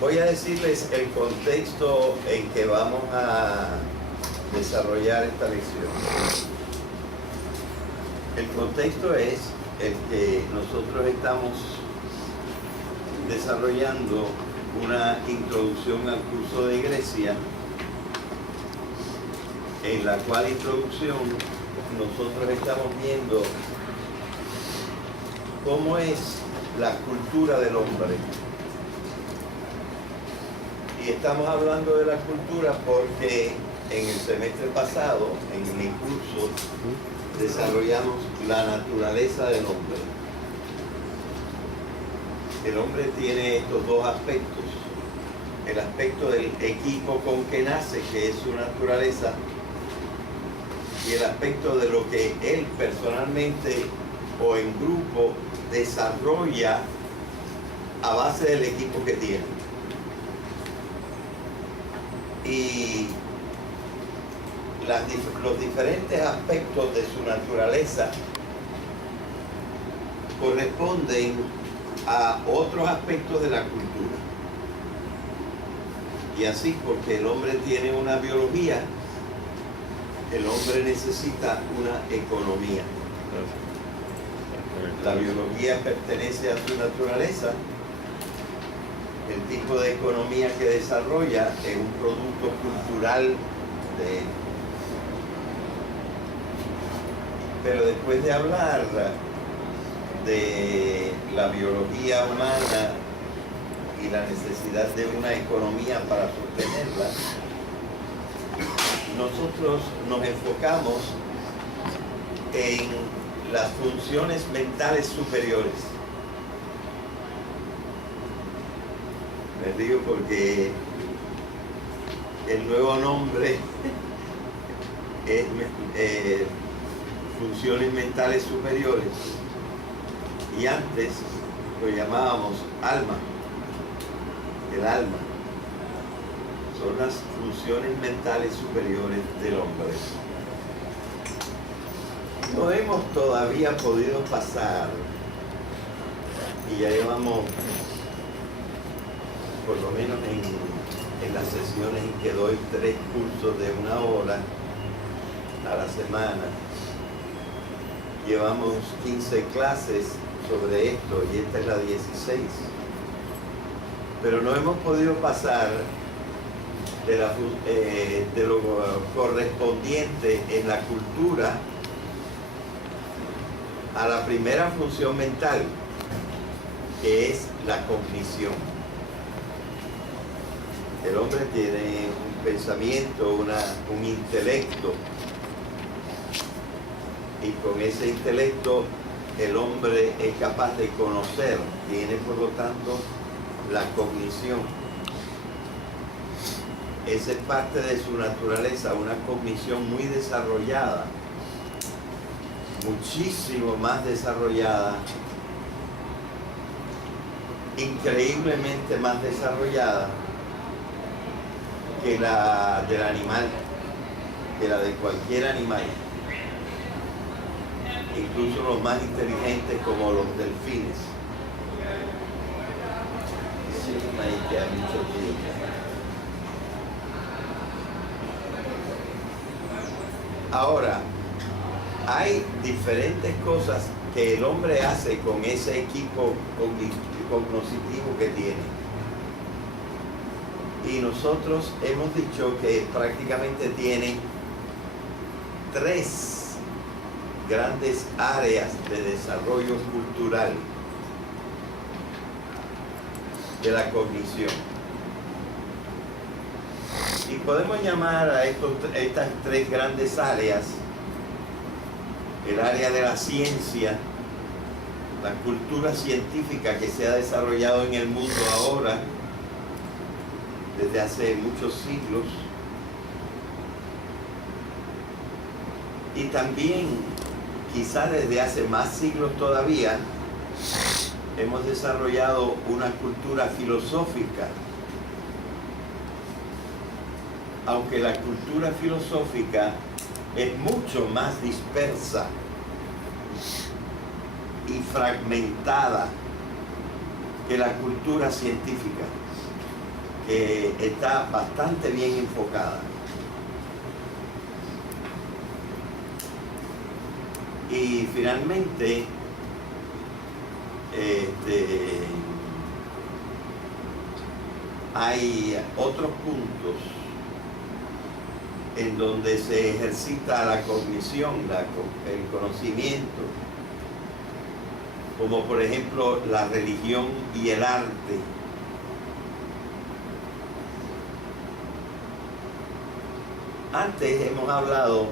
Voy a decirles el contexto en que vamos a desarrollar esta lección. El contexto es el que nosotros estamos desarrollando una introducción al curso de Grecia, en la cual introducción nosotros estamos viendo cómo es la cultura del hombre. Y estamos hablando de la cultura porque en el semestre pasado, en mi curso, desarrollamos la naturaleza del hombre. El hombre tiene estos dos aspectos. El aspecto del equipo con que nace, que es su naturaleza, y el aspecto de lo que él personalmente o en grupo desarrolla a base del equipo que tiene. Y los diferentes aspectos de su naturaleza corresponden a otros aspectos de la cultura. Y así, porque el hombre tiene una biología, el hombre necesita una economía. La biología pertenece a su naturaleza. El tipo de economía que desarrolla es un producto cultural de él. Pero después de hablar de la biología humana y la necesidad de una economía para sostenerla, nosotros nos enfocamos en las funciones mentales superiores. Me río porque el nuevo nombre es funciones mentales superiores, y antes lo llamábamos alma. El alma son las funciones mentales superiores del hombre. No hemos todavía podido pasar, y ya llevamos por lo menos en las sesiones en que doy 3 cursos de 1 hora a la semana, llevamos 15 clases sobre esto y esta es la 16, pero no hemos podido pasar de lo correspondiente en la cultura a la primera función mental, que es la cognición. El hombre tiene un pensamiento, un intelecto, y con ese intelecto el hombre es capaz de conocer, tiene por lo tanto la cognición. Esa es parte de su naturaleza, una cognición muy desarrollada, muchísimo más desarrollada, increíblemente más desarrollada que la del animal, que la de cualquier animal, incluso los más inteligentes como los delfines. Sí, ahí queda mucho tiempo. Ahora, hay diferentes cosas que el hombre hace con ese equipo cognoscitivo que tiene. Y nosotros hemos dicho que prácticamente tiene 3 grandes áreas de desarrollo cultural de la cognición. Y podemos llamar a estas 3 grandes áreas el área de la ciencia, la cultura científica que se ha desarrollado en el mundo ahora desde hace muchos siglos, y también quizá desde hace más siglos todavía hemos desarrollado una cultura filosófica, aunque la cultura filosófica es mucho más dispersa y fragmentada que la cultura científica. que está bastante bien enfocada. Y finalmente, hay otros puntos en donde se ejercita la cognición, el conocimiento, como por ejemplo la religión y el arte. Antes hemos hablado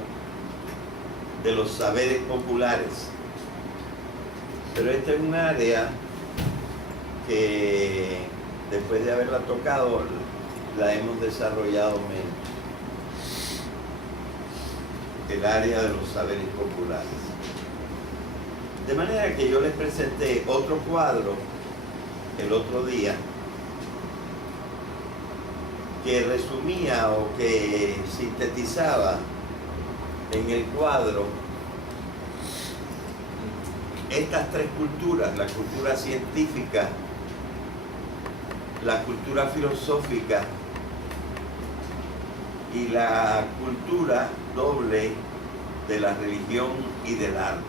de los saberes populares, pero esta es un área que después de haberla tocado la hemos desarrollado menos. El área de los saberes populares. De manera que yo les presenté otro cuadro el otro día que resumía o que sintetizaba en el cuadro estas tres culturas: la cultura científica, la cultura filosófica y la cultura doble de la religión y del arte.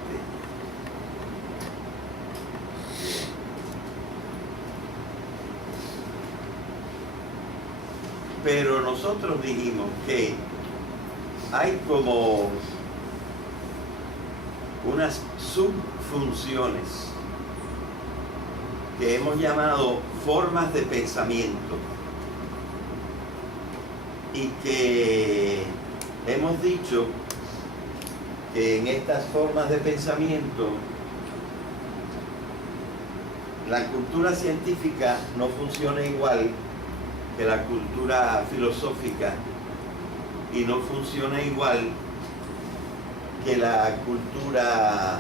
Pero nosotros dijimos que hay como unas subfunciones que hemos llamado formas de pensamiento y que hemos dicho que en estas formas de pensamiento la cultura científica no funciona igual que la cultura filosófica y no funciona igual que la cultura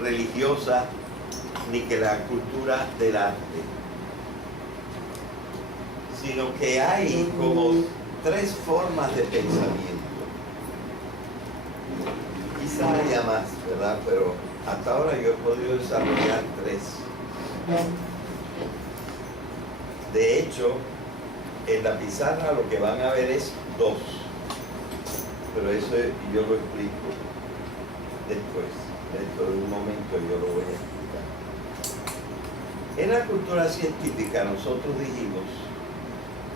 religiosa ni que la cultura del arte, sino que hay como tres formas de pensamiento. Quizás haya más, ¿verdad? Pero hasta ahora yo he podido desarrollar tres. De hecho, en la pizarra lo que van a ver es dos, pero eso yo lo explico después. Dentro de un momento yo lo voy a explicar. En la cultura científica nosotros dijimos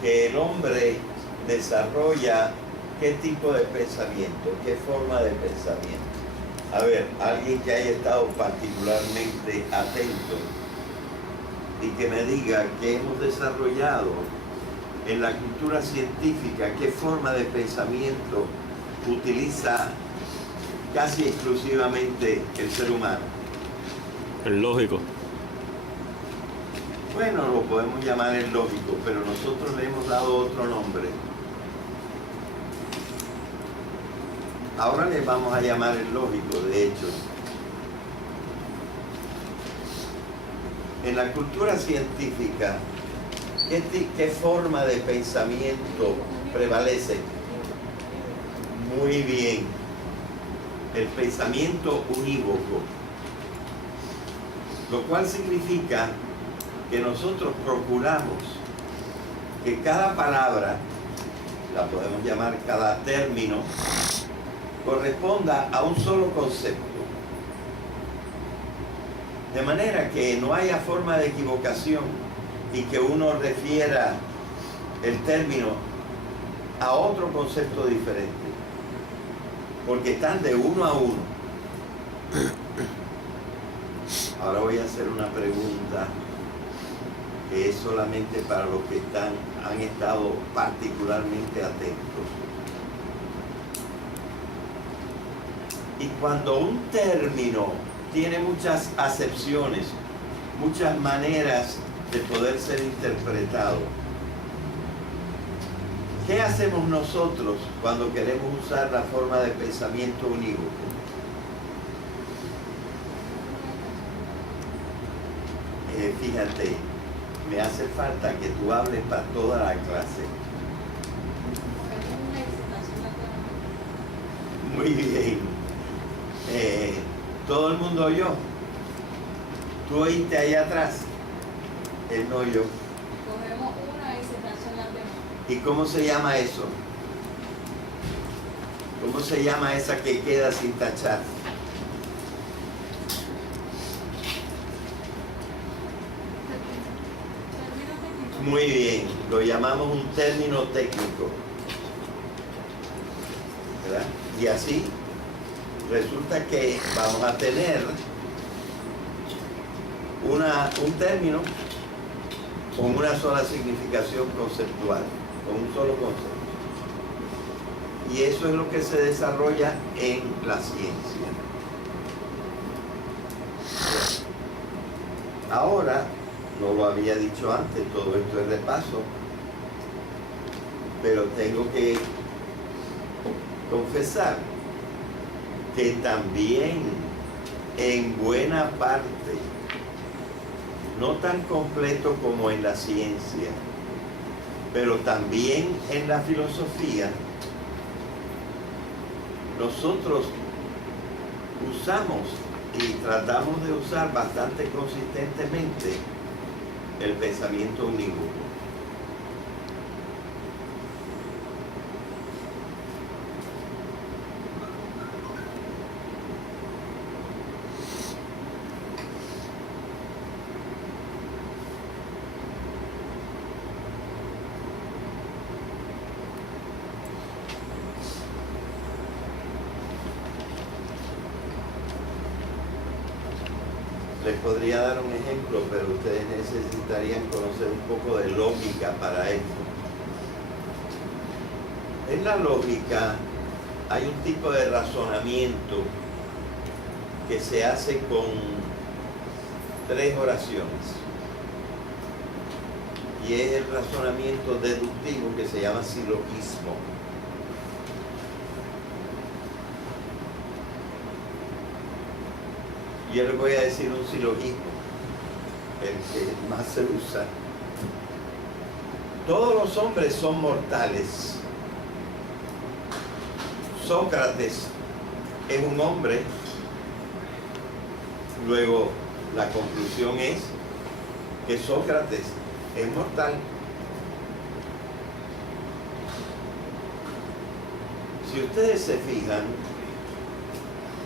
que el hombre desarrolla qué tipo de pensamiento, qué forma de pensamiento. A ver, alguien que haya estado particularmente atento y que me diga que hemos desarrollado en la cultura científica, qué forma de pensamiento utiliza casi exclusivamente el ser humano. El lógico. Bueno, lo podemos llamar el lógico, pero nosotros le hemos dado otro nombre. Ahora le vamos a llamar el lógico, de hecho. En la cultura científica, ¿qué forma de pensamiento prevalece? Muy bien, el pensamiento unívoco, lo cual significa que nosotros procuramos que cada palabra, la podemos llamar cada término, corresponda a un solo concepto. De manera que no haya forma de equivocación y que uno refiera el término a otro concepto diferente, porque están de uno a uno. Ahora voy a hacer una pregunta que es solamente para los que han estado particularmente atentos. Y cuando un término tiene muchas acepciones, muchas maneras de poder ser interpretado, ¿qué hacemos nosotros cuando queremos usar la forma de pensamiento unívoco? Fíjate, me hace falta que tú hables para toda la clase. Muy bien. Todo el mundo oyó. ¿Tú oíste ahí atrás? Él no oyó. Cogemos ¿Y cómo se llama eso? ¿Cómo se llama esa que queda sin tachar? Muy bien, lo llamamos un término técnico, ¿verdad? Y así resulta que vamos a tener un término con una sola significación conceptual, con un solo concepto. Y eso es lo que se desarrolla en la ciencia. Ahora, no lo había dicho antes, todo esto es de paso, pero tengo que confesar que también en buena parte, no tan completo como en la ciencia, pero también en la filosofía, nosotros usamos y tratamos de usar bastante consistentemente el pensamiento unívoco. Les podría dar un ejemplo, pero ustedes necesitarían conocer un poco de lógica para esto. En la lógica hay un tipo de razonamiento que se hace con 3 oraciones. Y es el razonamiento deductivo que se llama silogismo. Yo les voy a decir un silogismo, el que más se usa. Todos los hombres son mortales. Sócrates es un hombre. Luego, la conclusión es que Sócrates es mortal. Si ustedes se fijan,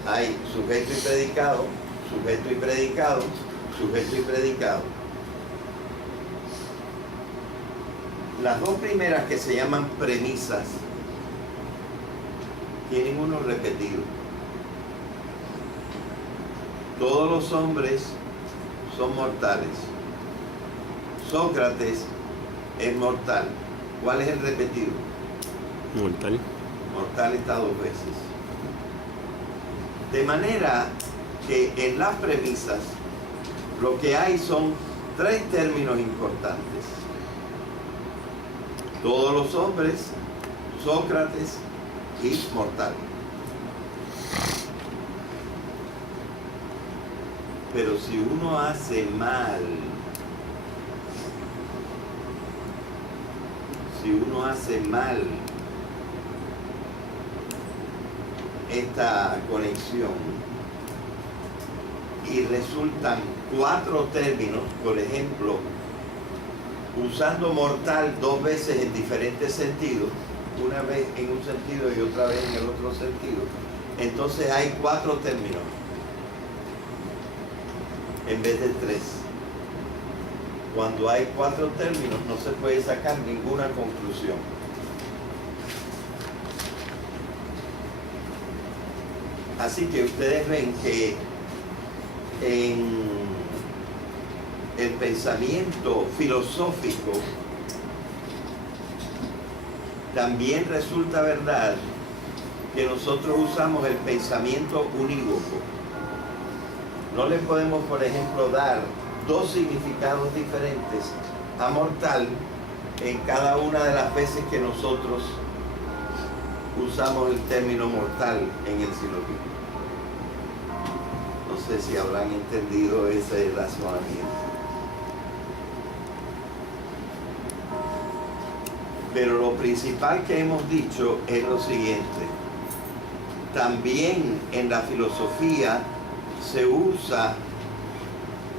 hay sujeto y predicado, sujeto y predicado, sujeto y predicado. Las 2 primeras, que se llaman premisas, tienen uno repetido. Todos los hombres son mortales. Sócrates es mortal. ¿Cuál es el repetido? Mortal. Mortal está 2 veces. De manera que en las premisas lo que hay son 3 términos importantes. Todos los hombres, Sócrates y mortal. Pero si uno hace mal, esta conexión y resultan 4 términos, por ejemplo, usando mortal 2 veces en diferentes sentidos, una vez en un sentido y otra vez en el otro sentido, entonces hay 4 términos en vez de 3. Cuando hay 4 términos no se puede sacar ninguna conclusión. Así que ustedes ven que en el pensamiento filosófico también resulta verdad que nosotros usamos el pensamiento unívoco. No le podemos, por ejemplo, dar 2 significados diferentes a mortal en cada una de las veces que nosotros usamos el término mortal en el silogismo. No sé si habrán entendido ese razonamiento. Pero lo principal que hemos dicho es lo siguiente. También en la filosofía se usa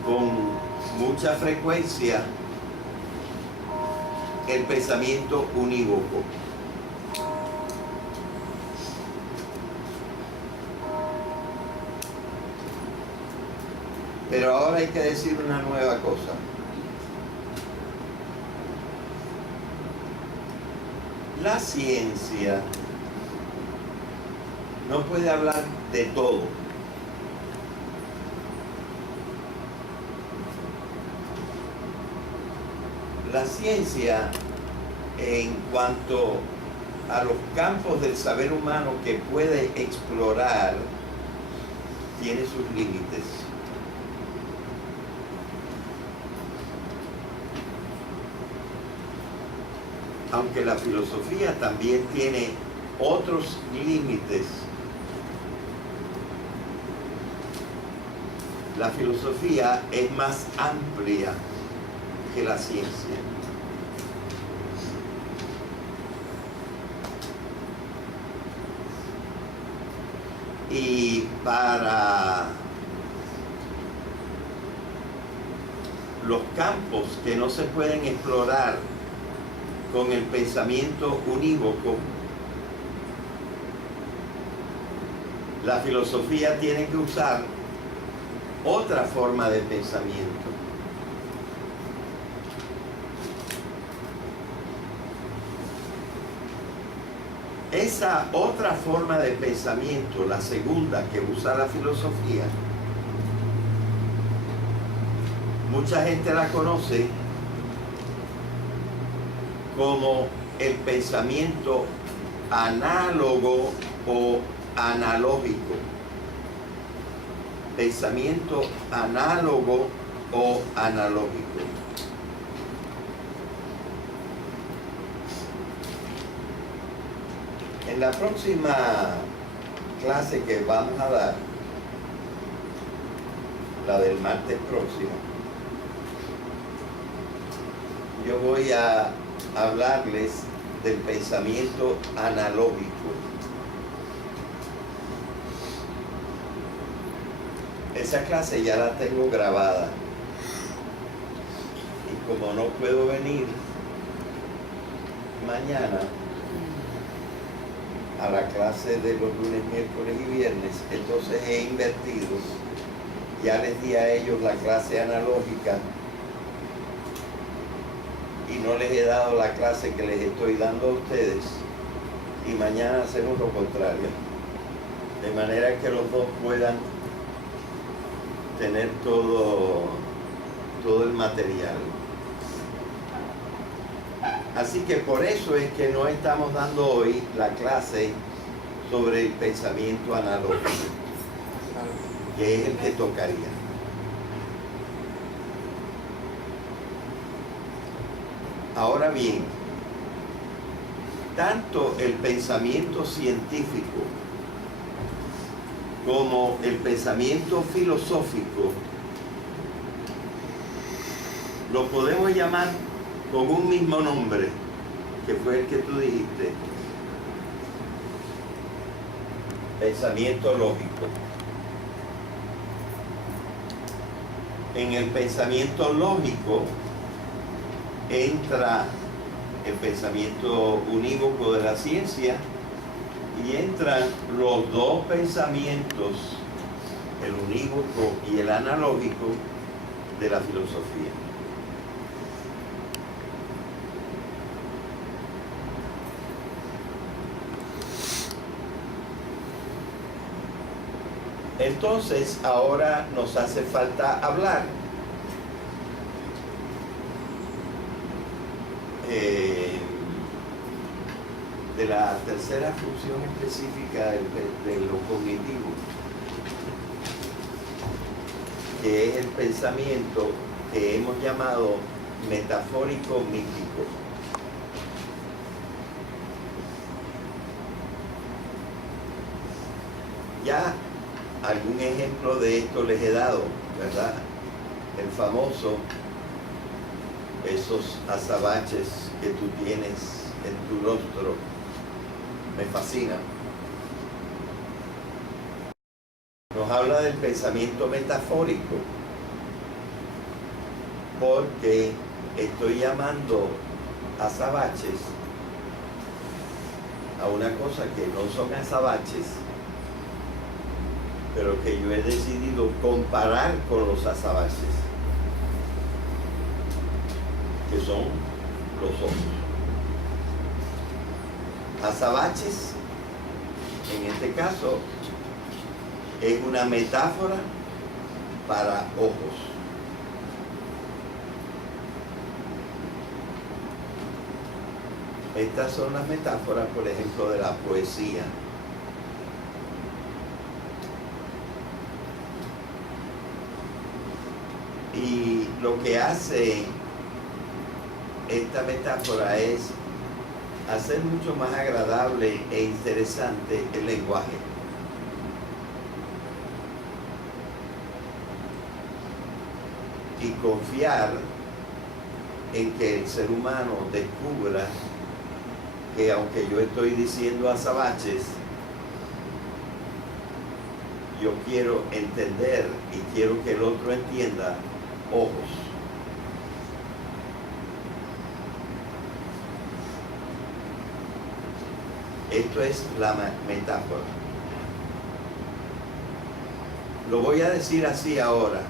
con mucha frecuencia el pensamiento unívoco. Pero ahora hay que decir una nueva cosa. La ciencia no puede hablar de todo. La ciencia, en cuanto a los campos del saber humano que puede explorar, tiene sus límites. Aunque la filosofía también tiene otros límites. La filosofía es más amplia que la ciencia. Y para los campos que no se pueden explorar con el pensamiento unívoco, la filosofía tiene que usar otra forma de pensamiento. Esa otra forma de pensamiento, la segunda que usa la filosofía, mucha gente la conoce como el pensamiento análogo o analógico. Pensamiento análogo o analógico. En la próxima clase que vamos a dar, la del martes próximo, yo voy a hablarles del pensamiento analógico. Esa clase ya la tengo grabada y como no puedo venir mañana a la clase de los lunes, miércoles y viernes, entonces he invertido. Ya les di a ellos la clase analógica y no les he dado la clase que les estoy dando a ustedes, y mañana hacemos lo contrario, de manera que los dos puedan tener todo el material. Así que por eso es que no estamos dando hoy la clase sobre el pensamiento analógico, que es el que tocaría. Ahora bien, tanto el pensamiento científico como el pensamiento filosófico lo podemos llamar con un mismo nombre, que fue el que tú dijiste: pensamiento lógico. En el pensamiento lógico entra el pensamiento unívoco de la ciencia y entran los dos pensamientos, el unívoco y el analógico, de la filosofía. Entonces, ahora nos hace falta hablar de la tercera función específica de lo cognitivo, que es el pensamiento que hemos llamado metafórico mítico. Ya algún ejemplo de esto les he dado, ¿verdad? El famoso, esos azabaches que tú tienes en tu rostro me fascinan. Nos habla del pensamiento metafórico, porque estoy llamando azabaches a una cosa que no son azabaches, pero que yo he decidido comparar con los azabaches, que son los ojos. Azabaches, en este caso, es una metáfora para ojos. Estas son las metáforas, por ejemplo, de la poesía. Y lo que hace esta metáfora es hacer mucho más agradable e interesante el lenguaje. Y confiar en que el ser humano descubra que aunque yo estoy diciendo azabaches, yo quiero entender y quiero que el otro entienda ojos. Esto es la metáfora. Lo voy a decir así ahora.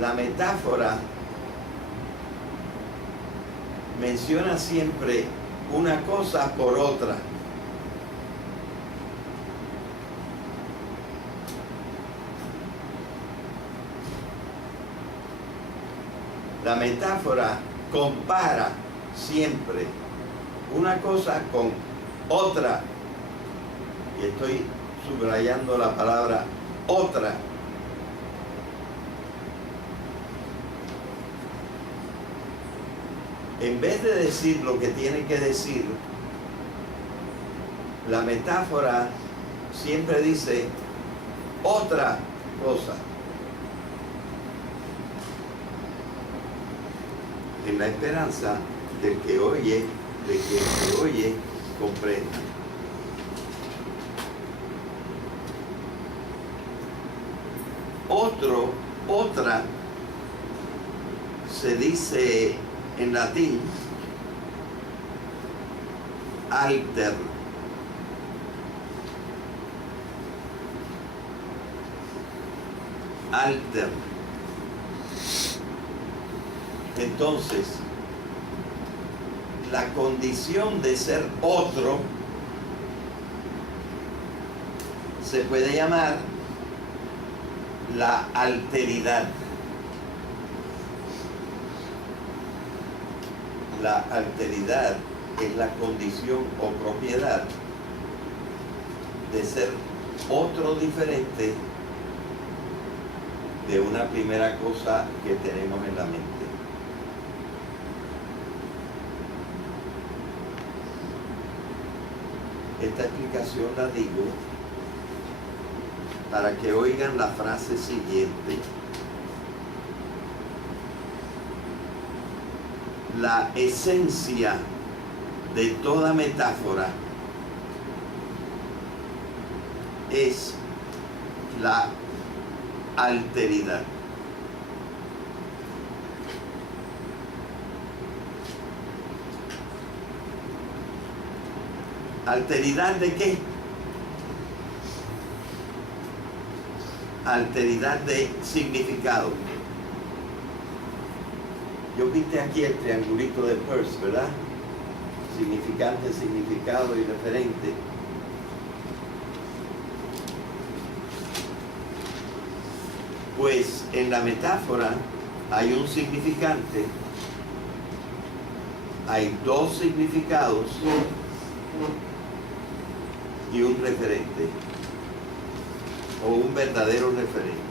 La metáfora menciona siempre una cosa por otra. La metáfora compara siempre una cosa con otra. Y estoy subrayando la palabra otra. En vez de decir lo que tiene que decir, la metáfora siempre dice otra cosa. En la esperanza del que oye, de que el que oye comprenda. Otra, se dice en latín alter. Alter. Entonces, la condición de ser otro se puede llamar la alteridad. La alteridad es la condición o propiedad de ser otro diferente de una primera cosa que tenemos en la mente. Esta explicación la digo para que oigan la frase siguiente. La esencia de toda metáfora es la alteridad. ¿Alteridad de qué? Alteridad de significado. Yo pinté aquí el triangulito de Peirce, ¿verdad? Significante, significado y referente. Pues en la metáfora hay un significante, hay dos significados y un referente, o un verdadero referente.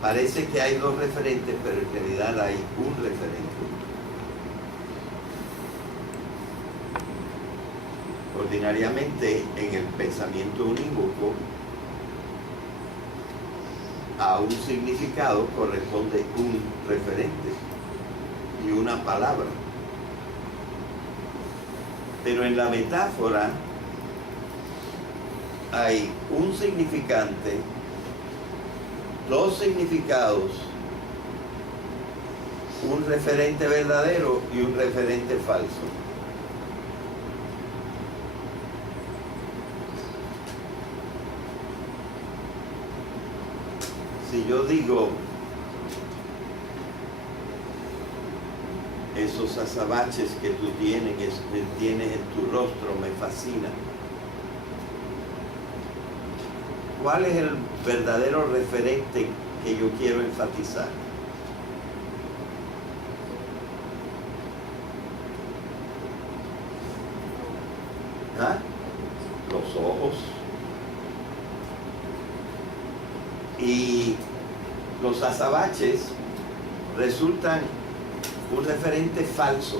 Parece que hay dos referentes, pero en realidad hay un referente. Ordinariamente, en el pensamiento unívoco, a un significado corresponde un referente y una palabra. Pero en la metáfora hay un significante dos significados, un referente verdadero y un referente falso. Si yo digo esos azabaches que tú tienes en tu rostro me fascinan, ¿cuál es el verdadero referente que yo quiero enfatizar? ¿Ah? Los ojos. Y los azabaches resultan un referente falso.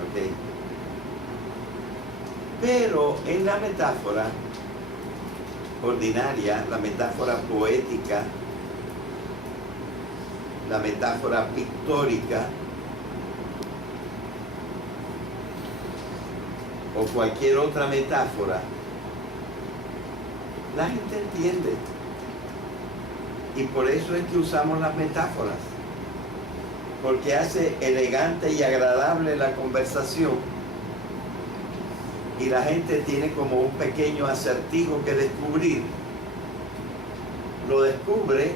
¿Ok? Pero en la metáfora ordinaria, la metáfora poética, la metáfora pictórica, o cualquier otra metáfora, la gente entiende. Y por eso es que usamos las metáforas, porque hace elegante y agradable la conversación, y la gente tiene como un pequeño acertijo que descubrir. Lo descubre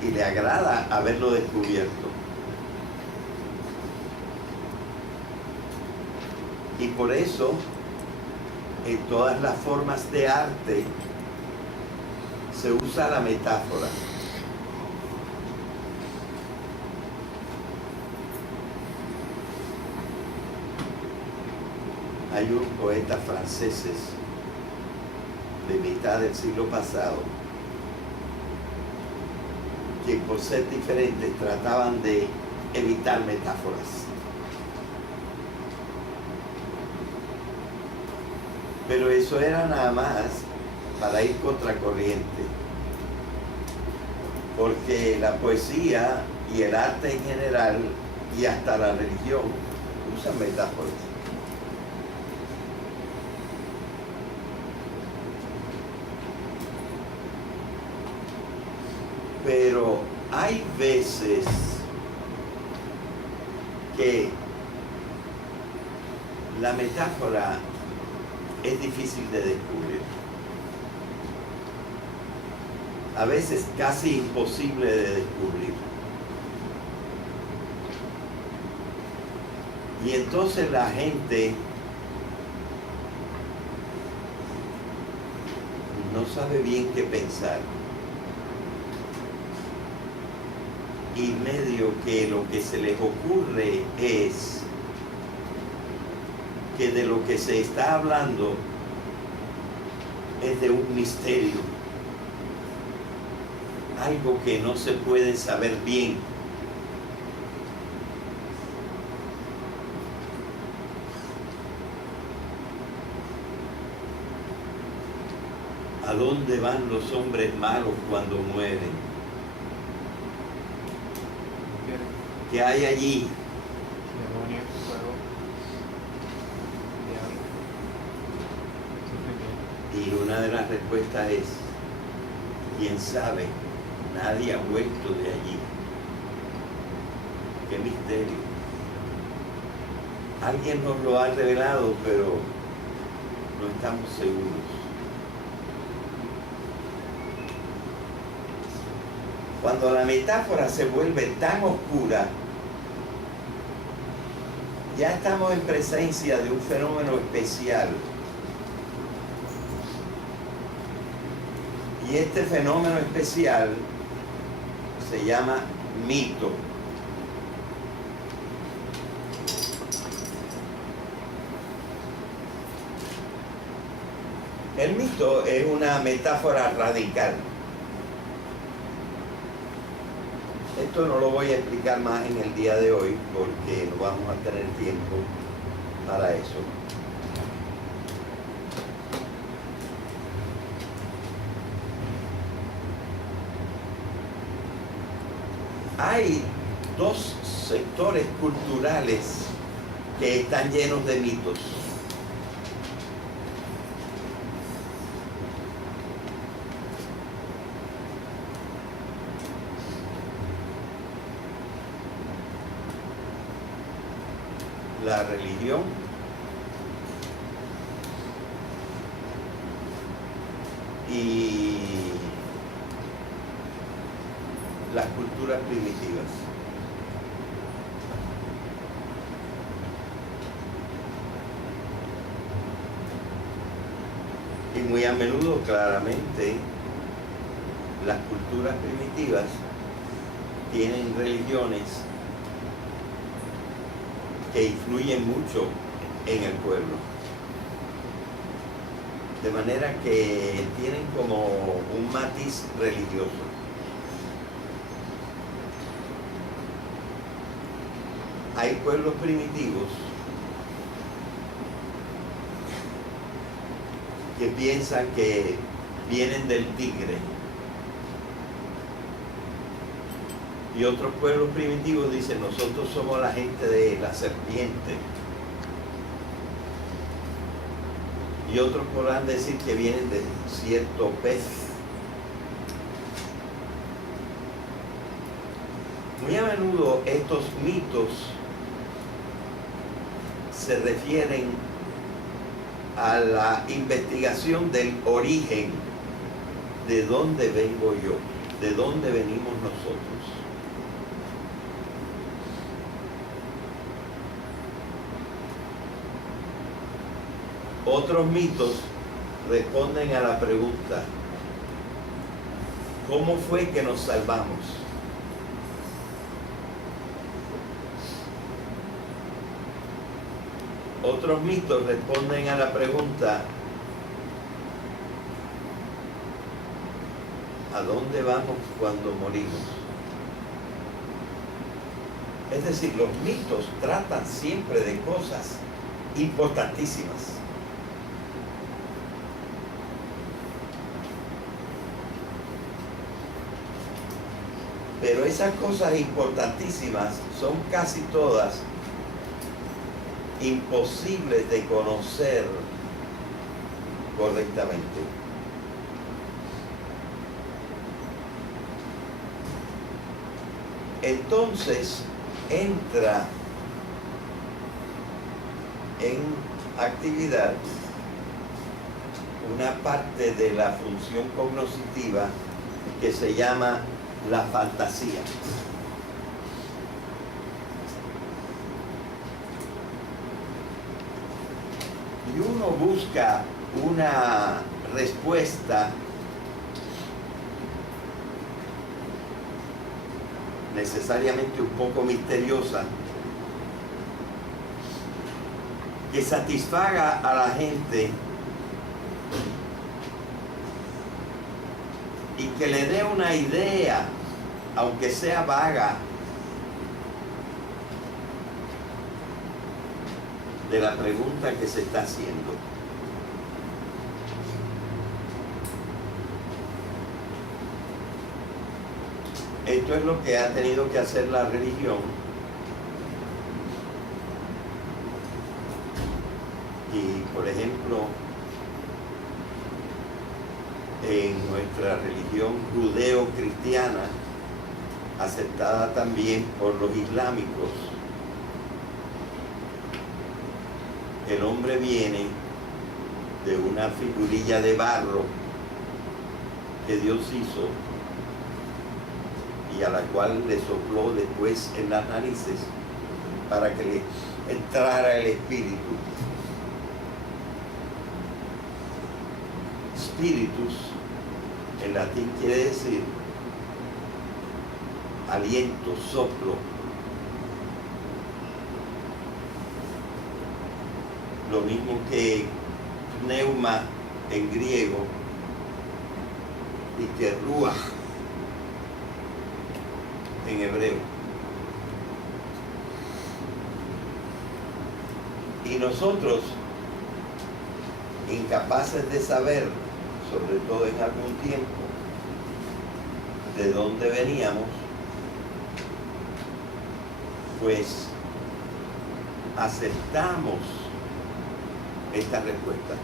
y le agrada haberlo descubierto. Y por eso, en todas las formas de arte, se usa la metáfora. Hay un poeta franceses de mitad del siglo pasado que por ser diferentes trataban de evitar metáforas. Pero eso era nada más para ir contracorriente, porque la poesía y el arte en general y hasta la religión usan metáforas. Pero hay veces que la metáfora es difícil de descubrir. A veces casi imposible de descubrir. Y entonces la gente no sabe bien qué pensar. Y medio que lo que se les ocurre es que de lo que se está hablando es de un misterio, algo que no se puede saber bien. ¿A dónde van los hombres malos cuando mueren? ¿Qué hay allí? Demonio, fuego, diablo, Y una de las respuestas es, ¿quién sabe? Nadie ha vuelto de allí. ¡Qué misterio! Alguien nos lo ha revelado, pero no estamos seguros. Cuando la metáfora se vuelve tan oscura, ya estamos en presencia de un fenómeno especial. Y este fenómeno especial se llama mito. El mito es una metáfora radical. Esto no lo voy a explicar más en el día de hoy porque no vamos a tener tiempo para eso. Hay dos sectores culturales que están llenos de mitos. la religión y las culturas primitivas. Y muy a menudo, claramente, las culturas primitivas tienen religiones que influyen mucho en el pueblo. De manera que tienen como un matiz religioso. Hay pueblos primitivos que piensan que vienen del tigre. Y otros pueblos primitivos dicen, nosotros somos la gente de la serpiente. Y otros podrán decir que vienen de cierto pez. Muy a menudo estos mitos se refieren a la investigación del origen, de dónde vengo yo, de dónde venimos nosotros. Otros mitos responden a la pregunta, ¿cómo fue que nos salvamos? Otros mitos responden a la pregunta, ¿a dónde vamos cuando morimos? Es decir, los mitos tratan siempre de cosas importantísimas. Pero esas cosas importantísimas son casi todas imposibles de conocer correctamente. Entonces entra en actividad una parte de la función cognitiva que se llama la fantasía. Y uno busca una respuesta necesariamente un poco misteriosa que satisfaga a la gente y que le dé una idea, aunque sea vaga, de la pregunta que se está haciendo. Esto es lo que ha tenido que hacer la religión. Y, por ejemplo, en nuestra religión judeo-cristiana, aceptada también por los islámicos, el hombre viene de una figurilla de barro que Dios hizo y a la cual le sopló después en las narices para que le entrara el espíritu. Spiritus en latín quiere decir aliento, soplo. Lo mismo que pneuma en griego y que ruach en hebreo. Y nosotros, incapaces de saber, sobre todo en algún tiempo, de dónde veníamos, pues aceptamos esta respuesta.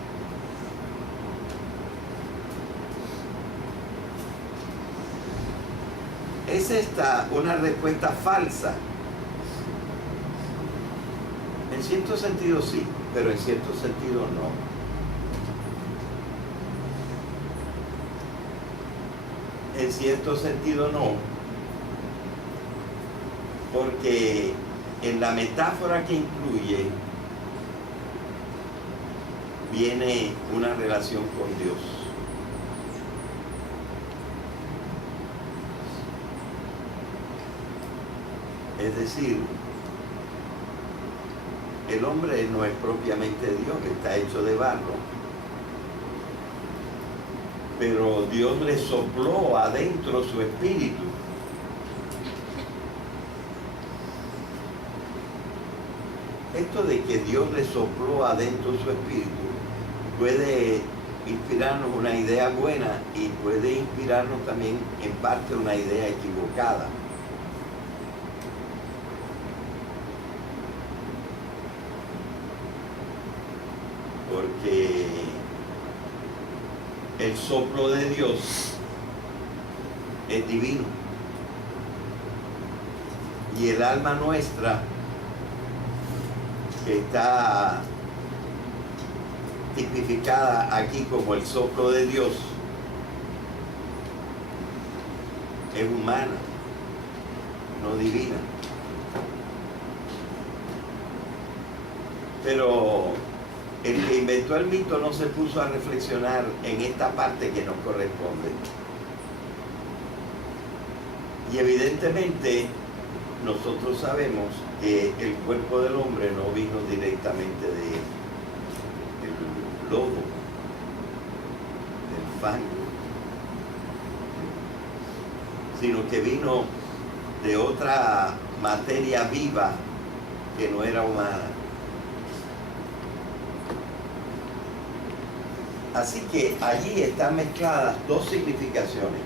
¿Es esta una respuesta falsa? En cierto sentido sí, pero en cierto sentido no. En cierto sentido no, porque en la metáfora que incluye viene una relación con Dios. Es decir, el hombre no es propiamente Dios, está hecho de barro. Pero Dios le sopló adentro su espíritu. Esto de que Dios le sopló adentro su espíritu puede inspirarnos una idea buena y puede inspirarnos también en parte una idea equivocada. Porque el soplo de Dios es divino y el alma nuestra está tipificada aquí como el soplo de Dios, es humana, no divina. Pero el que inventó el mito no se puso a reflexionar en esta parte que nos corresponde. Y evidentemente nosotros sabemos que el cuerpo del hombre no vino directamente del lodo, del fango, sino que vino de otra materia viva que no era humana. Así que allí están mezcladas dos significaciones.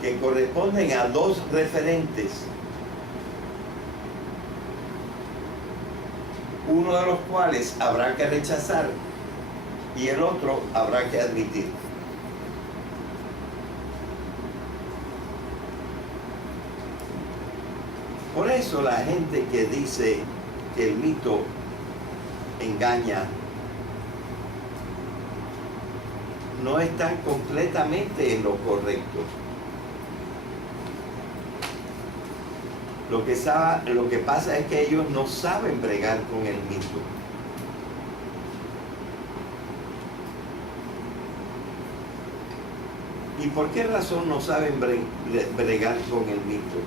Que corresponden a dos referentes, uno de los cuales habrá que rechazar y el otro habrá que admitir. Por eso la gente que dice que el mito engaña no están completamente en lo correcto. Lo que pasa es que ellos no saben bregar con el mito. ¿Y por qué razón no saben bregar con el mito?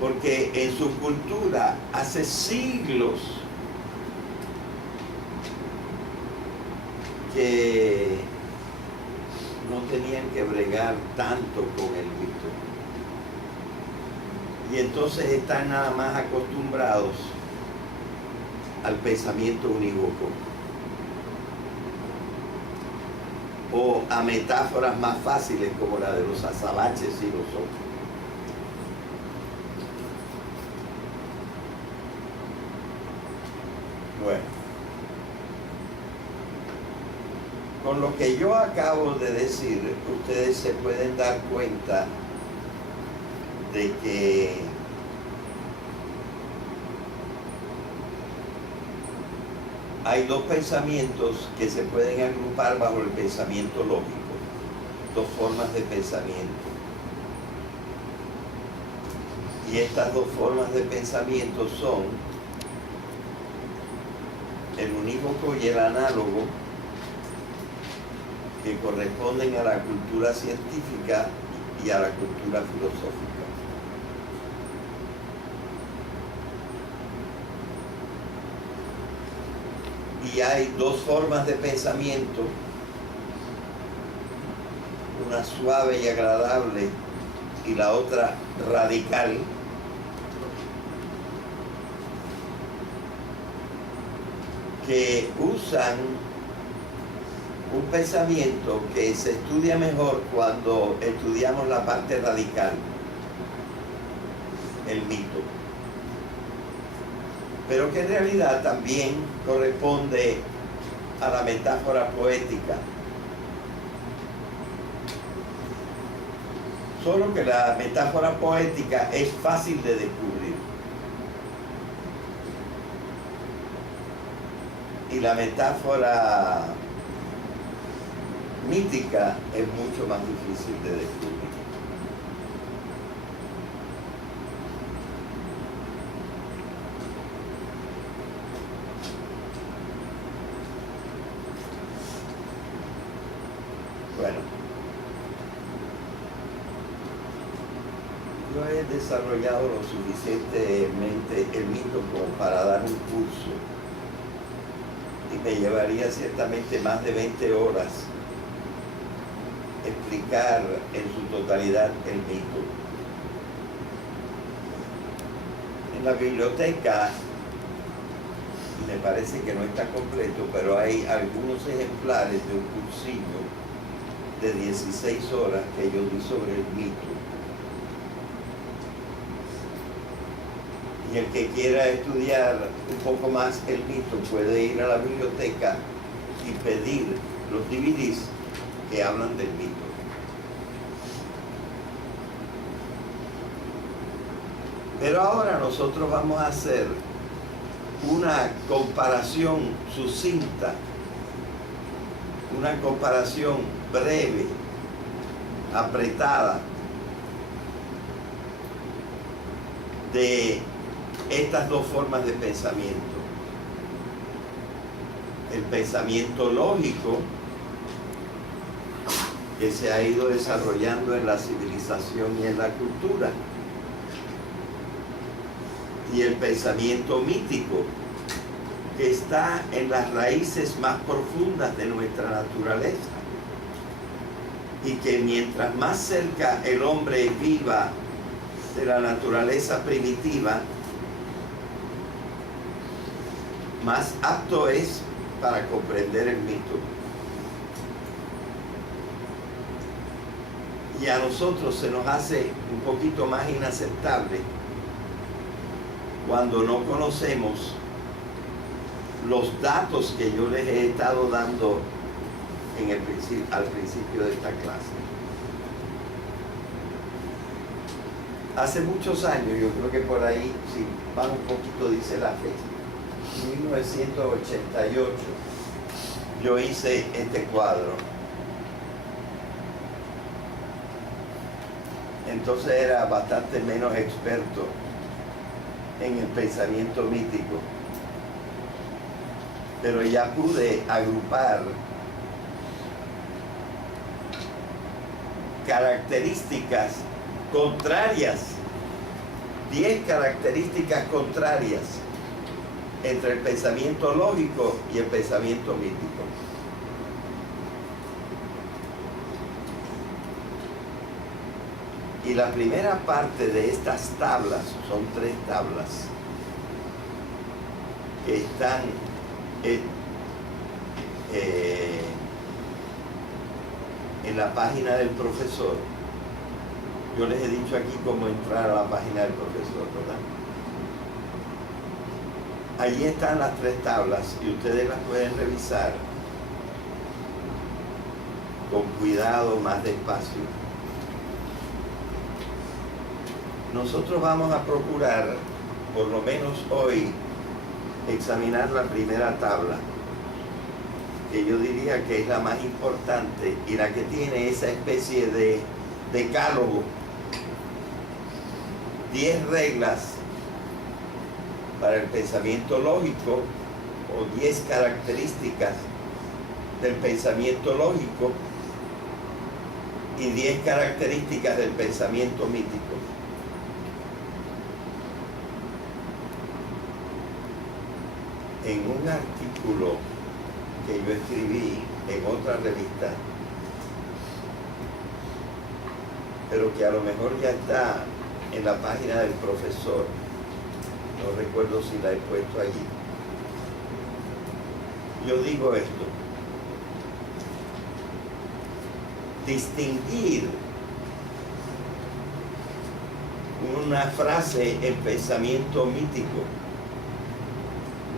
Porque en su cultura hace siglos que no tenían que bregar tanto con el mito. Y entonces están nada más acostumbrados al pensamiento unívoco o a metáforas más fáciles como la de los azabaches y los otros. Bueno, con lo que yo acabo de decir, ustedes se pueden dar cuenta de que hay dos pensamientos que se pueden agrupar bajo el pensamiento lógico, dos formas de pensamiento. Y estas dos formas de pensamiento son el unívoco y el análogo, que corresponden a la cultura científica y a la cultura filosófica. Y hay dos formas de pensamiento, una suave y agradable y la otra radical, que usan un pensamiento que se estudia mejor cuando estudiamos la parte radical, el mito, pero que en realidad también corresponde a la metáfora poética. Solo que la metáfora poética es fácil de descubrir. Y la metáfora mítica es mucho más difícil de descubrir. Bueno, yo he desarrollado lo suficientemente el mito como para dar un curso y me llevaría ciertamente más de 20 horas explicar en su totalidad el mito. En la biblioteca me parece que no está completo, pero hay algunos ejemplares de un cursillo de 16 horas que yo di sobre el mito. Y el que quiera estudiar un poco más el mito puede ir a la biblioteca y pedir los DVDs que hablan del mito. Pero ahora nosotros vamos a hacer una comparación sucinta, una comparación breve, apretada, de estas dos formas de pensamiento. El pensamiento lógico, que se ha ido desarrollando en la civilización y en la cultura, y el pensamiento mítico, que está en las raíces más profundas de nuestra naturaleza, y que mientras más cerca el hombre viva de la naturaleza primitiva, más apto es para comprender el mito. Y a nosotros se nos hace un poquito más inaceptable cuando no conocemos los datos que yo les he estado dando al principio de esta clase. Hace muchos años, yo creo que por ahí, si van un poquito, dice la fecha, 1988, yo hice este cuadro. Entonces era bastante menos experto en el pensamiento mítico, pero ya pude agrupar características contrarias, 10 características contrarias entre el pensamiento lógico y el pensamiento mítico. Y la primera parte de estas tablas, son 3 tablas, que están en la página del profesor. Yo les he dicho aquí cómo entrar a la página del profesor, ¿verdad? Allí están las 3 tablas y ustedes las pueden revisar con cuidado, más despacio. Nosotros vamos a procurar, por lo menos hoy, examinar la primera tabla, que yo diría que es la más importante y la que tiene esa especie de decálogo, 10 reglas para el pensamiento lógico o 10 características del pensamiento lógico y 10 características del pensamiento mítico. En un artículo que yo escribí en otra revista, pero que a lo mejor ya está en la página del profesor, no recuerdo si la he puesto allí, yo digo esto: distinguir una frase en pensamiento mítico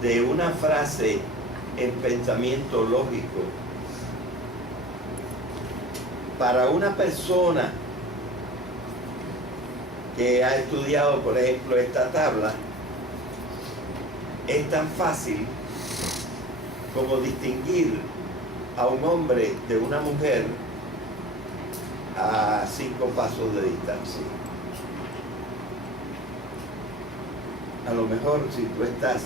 de una frase en pensamiento lógico para una persona que ha estudiado, por ejemplo, esta tabla, es tan fácil como distinguir a un hombre de una mujer a 5 pasos de distancia. A lo mejor si tú estás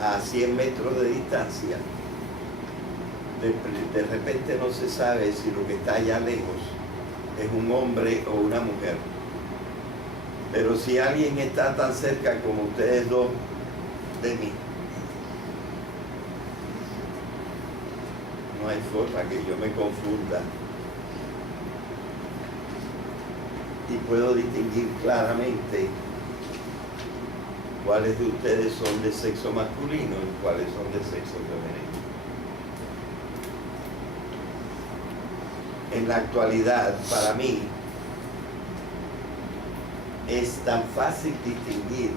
a 100 metros de distancia, de repente no se sabe si lo que está allá lejos es un hombre o una mujer. Pero si alguien está tan cerca como ustedes dos de mí, no hay forma que yo me confunda. Y puedo distinguir claramente cuáles de ustedes son de sexo masculino y cuáles son de sexo femenino. En la actualidad, para mí, es tan fácil distinguir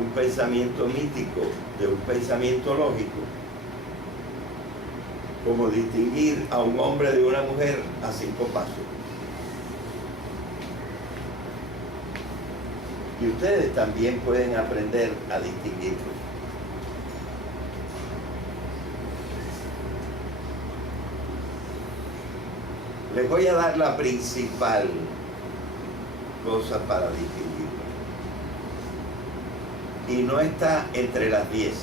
un pensamiento mítico de un pensamiento lógico como distinguir a un hombre de una mujer a 5 pasos. Y ustedes también pueden aprender a distinguirlo. Les voy a dar la principal cosa para distinguirlo. Y no está entre las 10.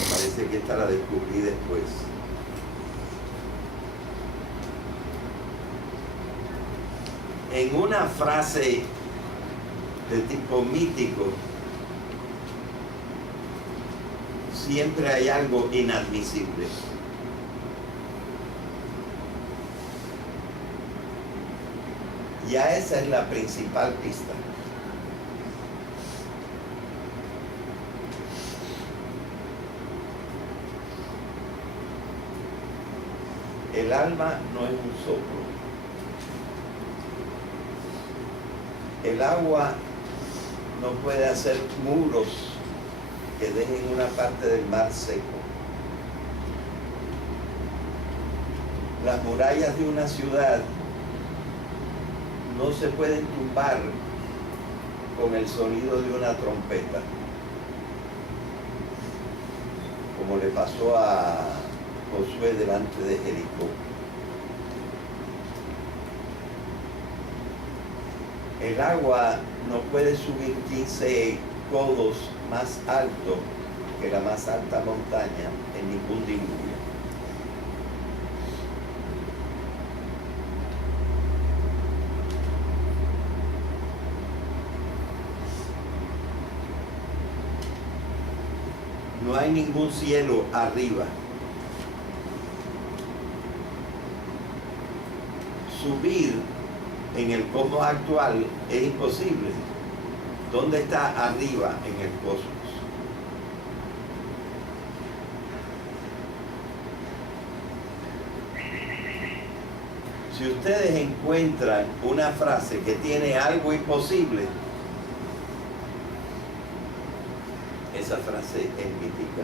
Me parece que esta la descubrí después. En una frase de tipo mítico, siempre hay algo inadmisible. Ya esa es la principal pista. El alma no es un soplo. El agua no puede hacer muros que dejen una parte del mar seco. Las murallas de una ciudad no se pueden tumbar con el sonido de una trompeta, como le pasó a Josué delante de Jericó. El agua no puede subir 15 codos más alto que la más alta montaña en ningún diluvio. No hay ningún cielo arriba. Subir en el cosmos actual es imposible. ¿Dónde está arriba en el cosmos? Si ustedes encuentran una frase que tiene algo imposible, esa frase es mítica.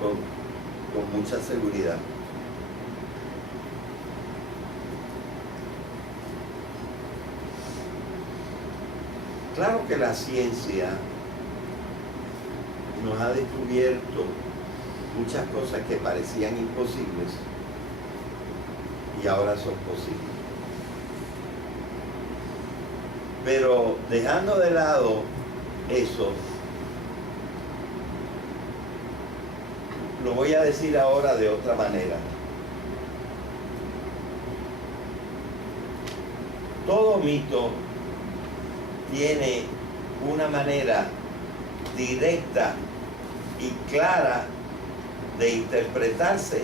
Con mucha seguridad. Claro que la ciencia nos ha descubierto muchas cosas que parecían imposibles y ahora son posibles. Pero dejando de lado eso, lo voy a decir ahora de otra manera. Todo mito tiene una manera directa y clara de interpretarse,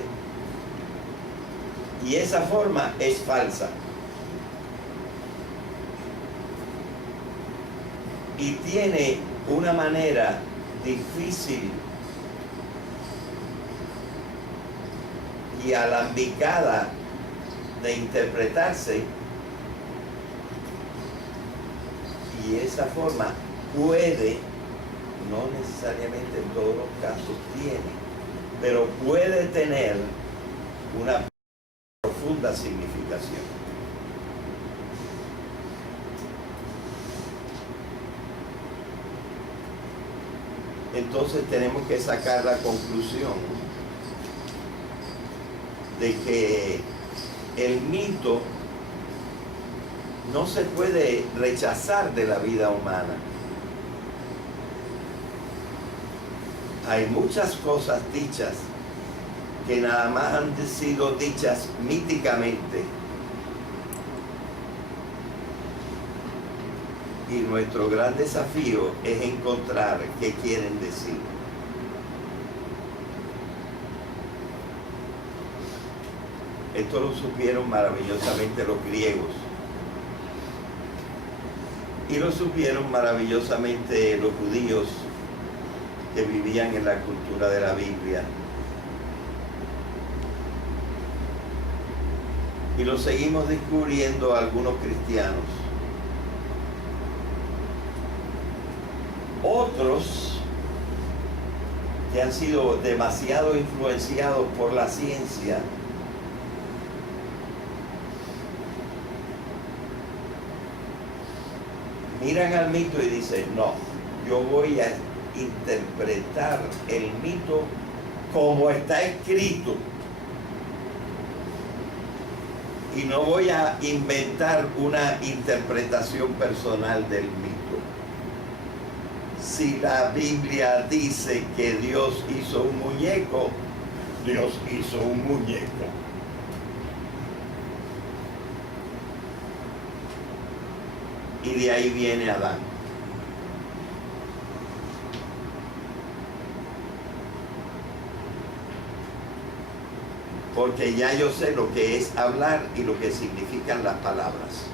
y esa forma es falsa. Y tiene una manera difícil y alambicada de interpretarse, y esa forma puede, no necesariamente en todos los casos tiene, pero puede tener una profunda significación. Entonces tenemos que sacar la conclusión de que el mito no se puede rechazar de la vida humana. Hay muchas cosas dichas que nada más han sido dichas míticamente. Y nuestro gran desafío es encontrar qué quieren decir. Esto lo supieron maravillosamente los griegos. Y lo supieron maravillosamente los judíos que vivían en la cultura de la Biblia. Y lo seguimos descubriendo algunos cristianos. Otros que han sido demasiado influenciados por la ciencia miran al mito y dicen, no, yo voy a interpretar el mito como está escrito y no voy a inventar una interpretación personal del mito. Si la Biblia dice que Dios hizo un muñeco, Dios hizo un muñeco. Y de ahí viene Adán. Porque ya yo sé lo que es hablar y lo que significan las palabras.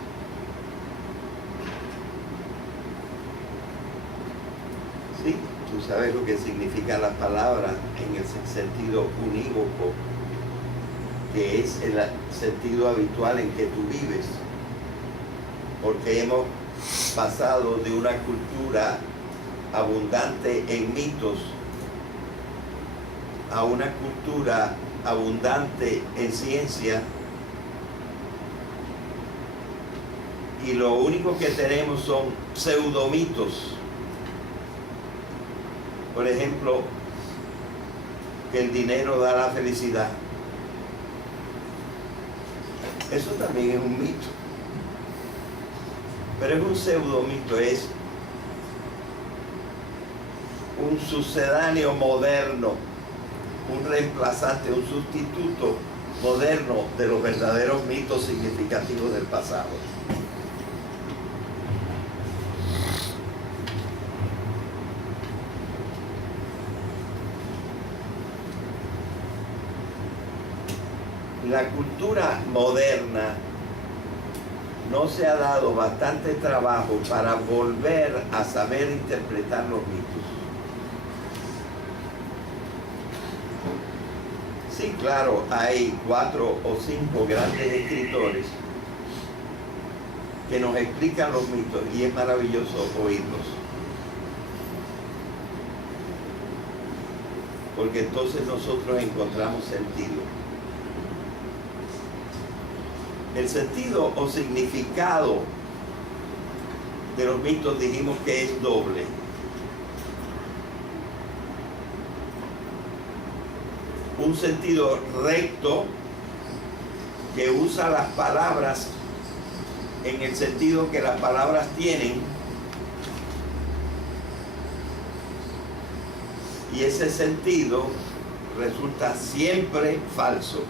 ¿Sí? Tú sabes lo que significan las palabras en el sentido unívoco, que es el sentido habitual en que tú vives. Porque hemos pasado de una cultura abundante en mitos a una cultura abundante en ciencia, y lo único que tenemos son pseudomitos. Por ejemplo, que el dinero da la felicidad. Eso también es un mito. Pero es un pseudomito, es un sucedáneo moderno, un reemplazante, un sustituto moderno de los verdaderos mitos significativos del pasado. La cultura moderna no se ha dado bastante trabajo para volver a saber interpretar los mitos. Sí, claro, hay 4 o 5 grandes escritores que nos explican los mitos y es maravilloso oírlos. Porque entonces nosotros encontramos sentido. El sentido o significado de los mitos dijimos que es doble. Un sentido recto que usa las palabras en el sentido que las palabras tienen, y ese sentido resulta siempre falso.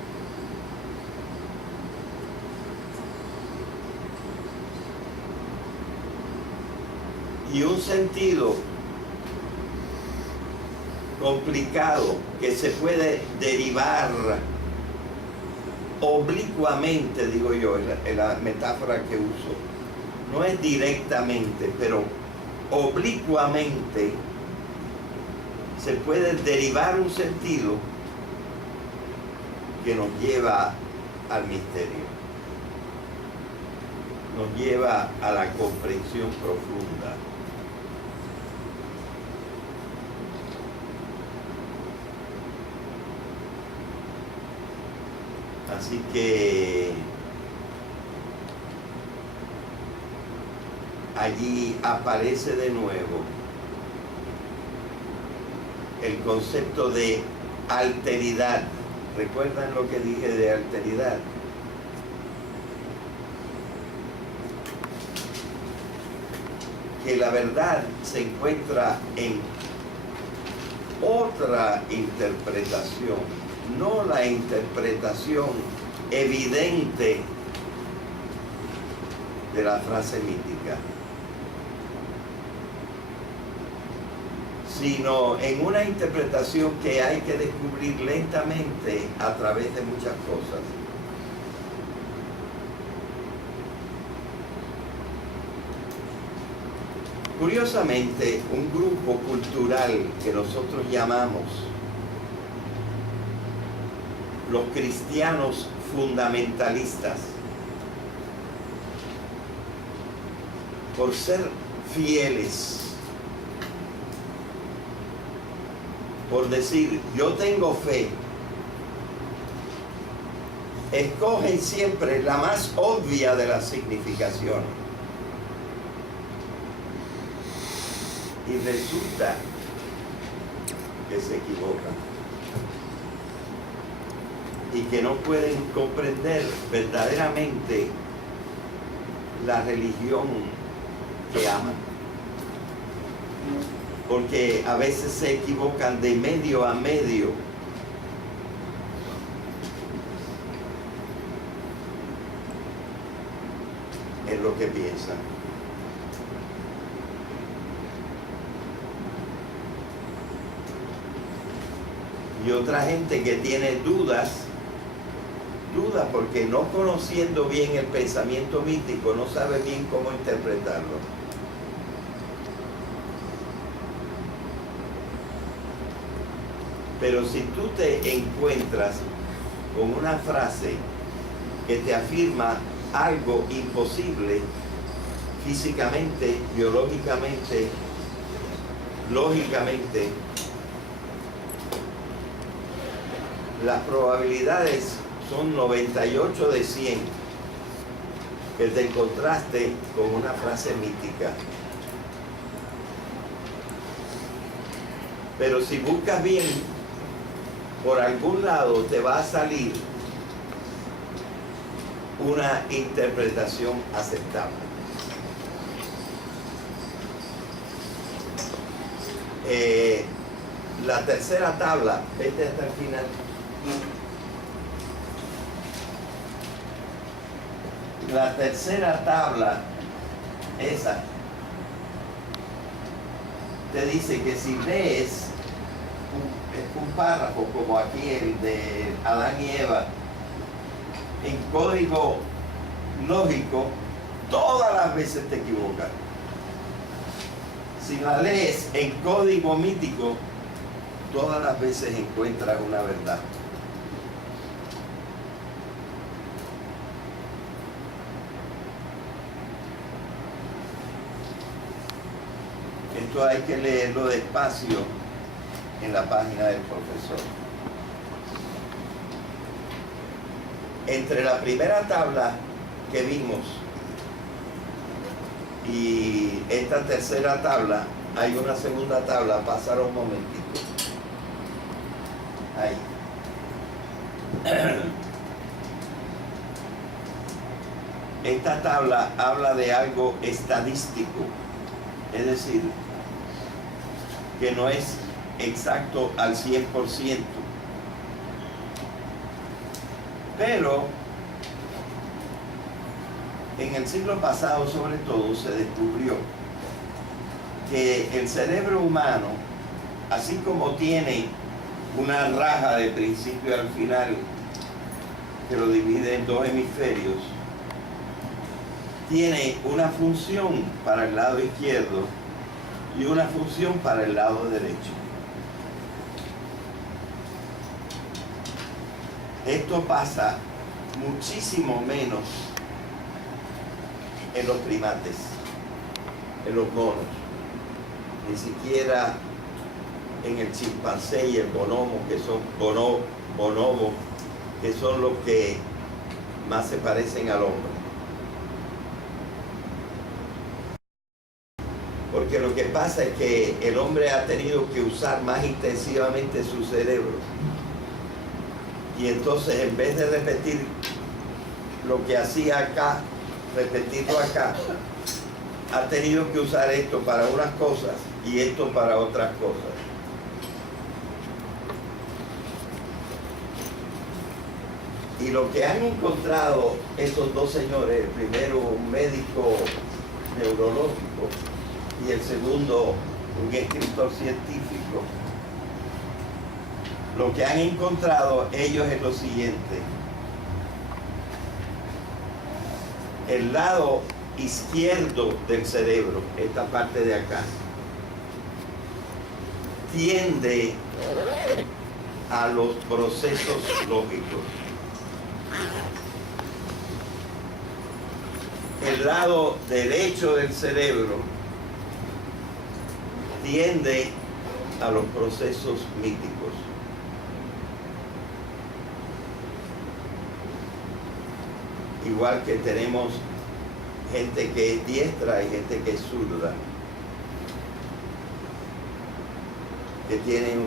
Y un sentido complicado que se puede derivar oblicuamente, digo yo, en la metáfora que uso, no es directamente, pero oblicuamente se puede derivar un sentido que nos lleva al misterio, nos lleva a la comprensión profunda. Así que allí aparece de nuevo el concepto de alteridad. ¿Recuerdan lo que dije de alteridad? Que la verdad se encuentra en otra interpretación, no la interpretación evidente de la frase mítica, sino en una interpretación que hay que descubrir lentamente a través de muchas cosas. Curiosamente, un grupo cultural que nosotros llamamos los cristianos fundamentalistas, por ser fieles, por decir, yo tengo fe, escogen siempre la más obvia de las significaciones. Y resulta que se equivocan y que no pueden comprender verdaderamente la religión que aman, porque a veces se equivocan de medio a medio. Es lo que piensan. Y otra gente que tiene dudas porque no conociendo bien el pensamiento mítico, no sabe bien cómo interpretarlo. Pero si tú te encuentras con una frase que te afirma algo imposible físicamente, biológicamente, lógicamente, las probabilidades son 98 de 100 que te encontraste con una frase mítica. Pero si buscas bien, por algún lado te va a salir una interpretación aceptable. La tercera tabla, vete hasta el final. La tercera tabla, esa, te dice que si lees un párrafo como aquí el de Adán y Eva, en código lógico, todas las veces te equivocas. Si la lees en código mítico, todas las veces encuentras una verdad. Esto hay que leerlo despacio en la página del profesor. Entre la primera tabla que vimos y esta tercera tabla hay una segunda tabla. Pásalo un momentito. Ahí. Esta tabla habla de algo estadístico, es decir, que no es exacto al 100%. Pero en el siglo pasado, sobre todo, se descubrió que el cerebro humano, así como tiene una raja de principio al final que lo divide en dos hemisferios, tiene una función para el lado izquierdo y una función para el lado derecho. Esto pasa muchísimo menos en los primates, en los monos, ni siquiera en el chimpancé y el bonobo, que son los que más se parecen al hombre. Porque lo que pasa es que el hombre ha tenido que usar más intensivamente su cerebro. Y entonces, en vez de repetir lo que hacía acá, repetirlo acá, ha tenido que usar esto para unas cosas y esto para otras cosas. Y lo que han encontrado estos dos señores, el primero un médico neurológico y el segundo un escritor científico, lo que han encontrado ellos es lo siguiente: el lado izquierdo del cerebro, esta parte de acá, tiende a los procesos lógicos. El lado derecho del cerebro tiende a los procesos míticos. Igual que tenemos gente que es diestra y gente que es zurda, que tienen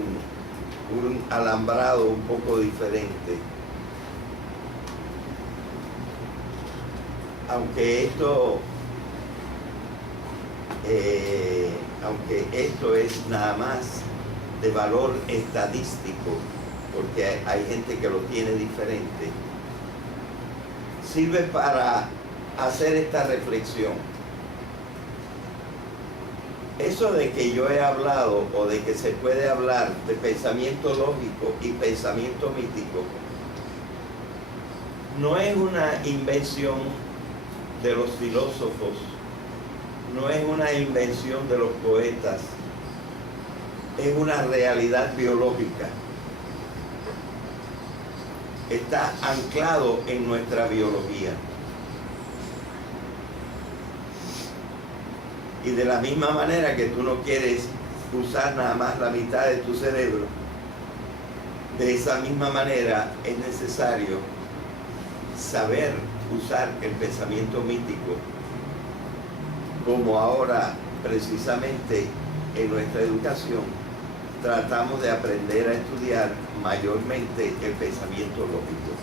un alambrado un poco diferente. Aunque esto es nada más de valor estadístico, porque hay gente que lo tiene diferente, sirve para hacer esta reflexión. Eso de que yo he hablado o de que se puede hablar de pensamiento lógico y pensamiento mítico no es una invención de los filósofos, no es una invención de los poetas, es una realidad biológica. Está anclado en nuestra biología. Y de la misma manera que tú no quieres usar nada más la mitad de tu cerebro, de esa misma manera es necesario saber usar el pensamiento mítico, como ahora precisamente en nuestra educación tratamos de aprender a estudiar mayormente el pensamiento lógico.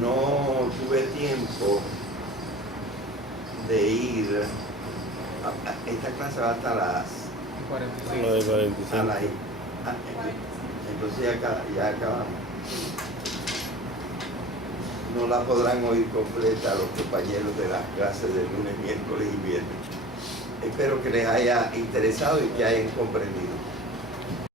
No tuve tiempo de ir esta clase va hasta las 45. Lo de 45. Entonces ya acabamos. No la podrán oír completa los compañeros de las clases del lunes, miércoles y viernes. Espero que les haya interesado y que hayan comprendido.